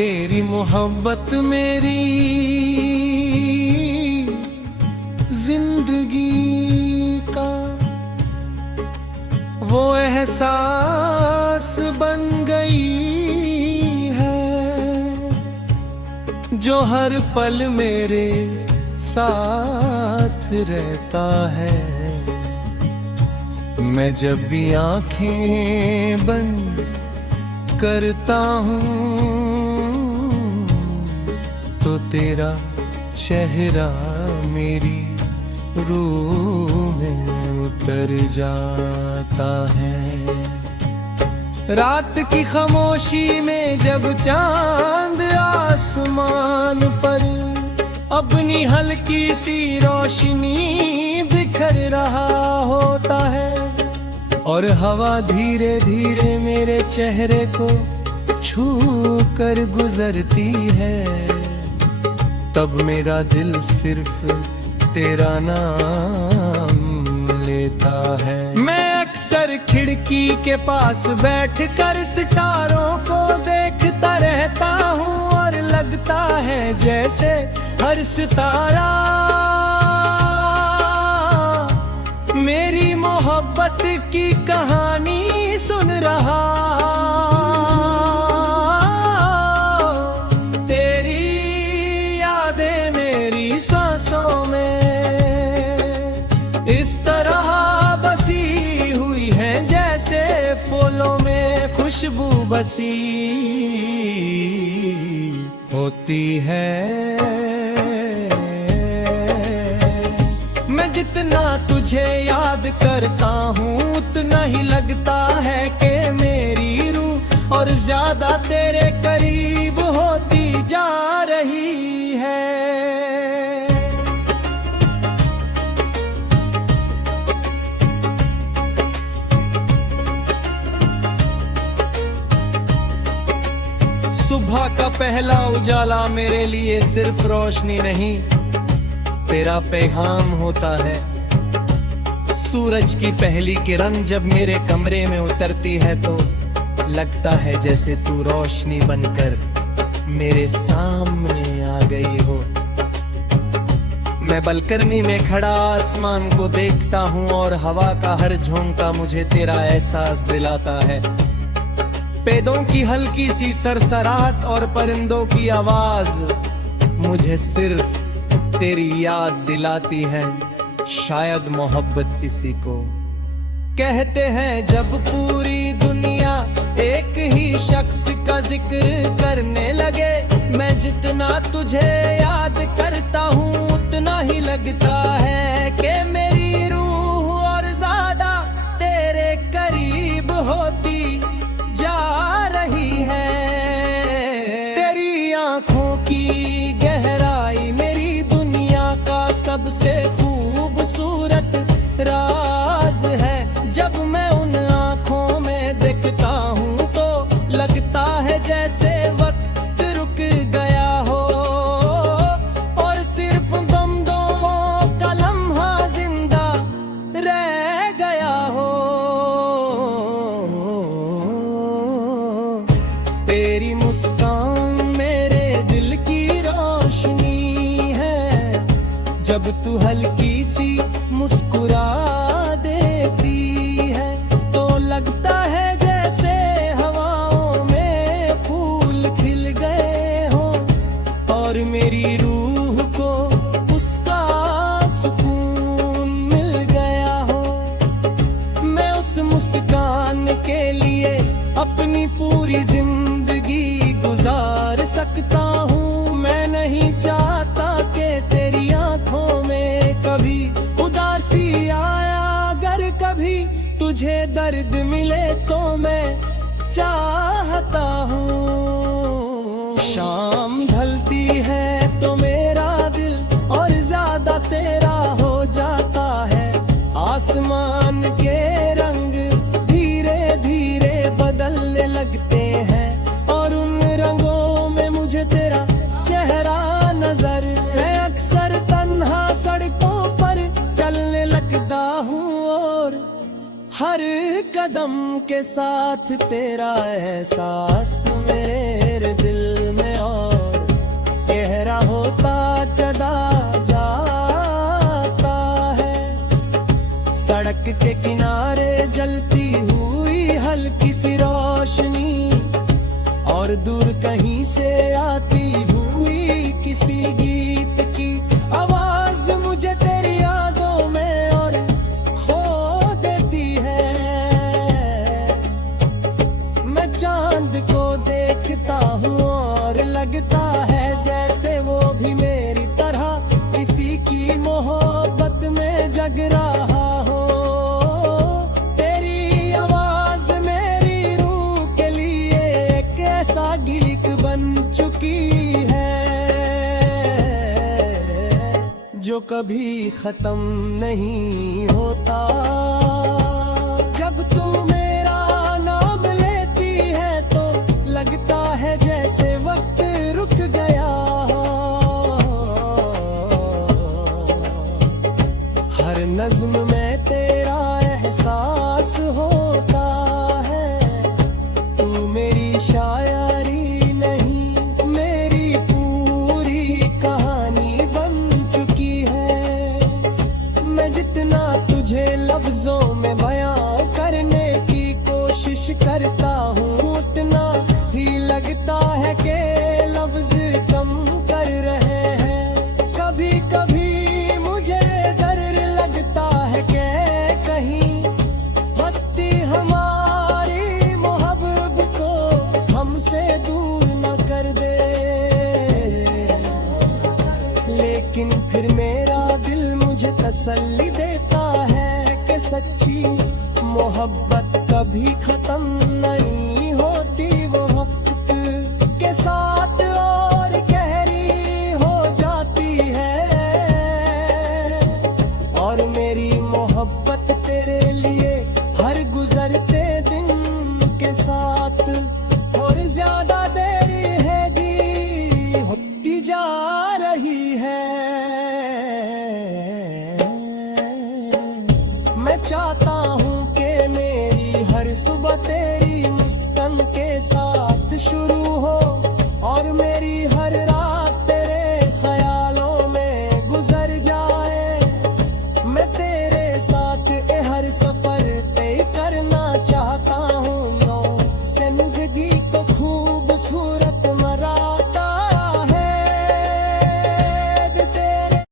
तेरी मोहब्बत मेरी जिंदगी का वो एहसास बन गई है जो हर पल मेरे साथ रहता है। मैं जब भी आंखें बंद करता हूँ तो तेरा चेहरा मेरी रूह में उतर जाता है। रात की खामोशी में जब चांद आसमान पर अपनी हल्की सी रोशनी बिखर रहा होता है और हवा धीरे धीरे मेरे चेहरे को छू कर गुजरती है, तब मेरा दिल सिर्फ तेरा नाम लेता है। मैं अक्सर खिड़की के पास बैठकर सितारों को देखता रहता हूँ और लगता है जैसे हर सितारा मेरी मोहब्बत की कहानी सुन रहा। तेरी यादें मेरी सांसों में इस तरह बसी हुई हैं जैसे फूलों में खुशबू बसी होती है। मैं जितना तुझे याद करता हूँ उतना ही लगता है कि मेरी रूह और ज्यादा तेरे करीब होती जा रही है। सुबह का पहला उजाला मेरे लिए सिर्फ रोशनी नहीं तेरा पैगाम होता है। सूरज की पहली किरण जब मेरे कमरे में उतरती है तो लगता है जैसे तू रोशनी बनकर मेरे सामने आ गई हो। मैं बालकनी में खड़ा आसमान को देखता हूँ और हवा का हर झोंका मुझे तेरा एहसास दिलाता है। पेड़ों की हल्की सी सरसराहट और परिंदों की आवाज मुझे सिर्फ तेरी याद दिलाती है। शायद मोहब्बत इसी को कहते हैं जब पूरी दुनिया एक ही शख्स का जिक्र करने लगे। मैं जितना तुझे याद करता हूँ उतना ही लगता है कि मेरी रूह और ज्यादा तेरे करीब होती जा रही है। तेरी आंखों की गहराई मेरी दुनिया का सबसे खूबसूरत राज है। जब मैं उन आंखों में देखता हूँ तो लगता है जैसे वक्त रुक गया हो और सिर्फ गम दो का लम्हा जिंदा रह गया हो। तेरी मुस्कान मेरे दिल की रोशनी है, जब तू हल्की सी मुस्कुरा देती है तो लगता है जैसे हवाओं में फूल खिल गए हो और मेरी रूह को उसका सुकून मिल गया हो। मैं उस मुस्कान के लिए अपनी पूरी जिंदगी गुजार सकता हूँ। मैं नहीं चाहता कि तेरी आंखों में कभी उदासी आया, अगर कभी तुझे दर्द मिले तो मैं चाहता हूँ। शाम ढलती है तो मेरा दिल और ज्यादा तेरा हो जाता है। आसमान के रंग धीरे धीरे बदलने लगते हैं और उन रंगों में मुझे तेरा चेहरा नजर। मैं अक्सर तन्हा सड़कों पर चलने लगता हूँ और हर कदम के साथ तेरा एहसास मेरे दिल में मेरा होता चला जाता है। सड़क के किनारे जलती हुई हल्की सी रोशनी, और दूर कहीं से आती हुई किसी गीत की आवाज मुझे तेरी यादों में और खो देती है। मैं चांद को देखता हूँ और लगता है जैसे वो भी मेरी तरह किसी की मोहब्बत में जग रहा हो। तेरी आवाज मेरी रूह के लिए एक ऐसा गीत बन चुकी है जो कभी खत्म नहीं होता। जब तू मेरा नाम लेती है तो लगता है जैसे वक्त रुक गया हो। हर नज्म में तेरा एहसास होता है। तू मेरी शायरी नहीं, मेरी पूरी कहानी बन चुकी है। मैं जितना तुझे लफ्जों में बयां करने की कोशिश करता हूँ, उतना ही लगता है कि लफ्ज कम कर रहे हैं। कभी कभी मुझे डर लगता है कि कहीं वक्त हमारी मोहब्बत को हमसे दूर न कर दे। लेकिन फिर मेरा दिल मुझे तसल्ली देता है कि सच्ची मोहब्बत कभी खत्म नहीं होती। वो वक्त के साथ और गहरी हो जाती है। और मेरी मोहब्बत तेरे लिए हर गुजरते दिन के साथ और ज्यादा देरी है होती जा रही है। मैं चाहता हूँ कि मेरी हर सुबह तेरी मुस्कान के साथ शुरू हो।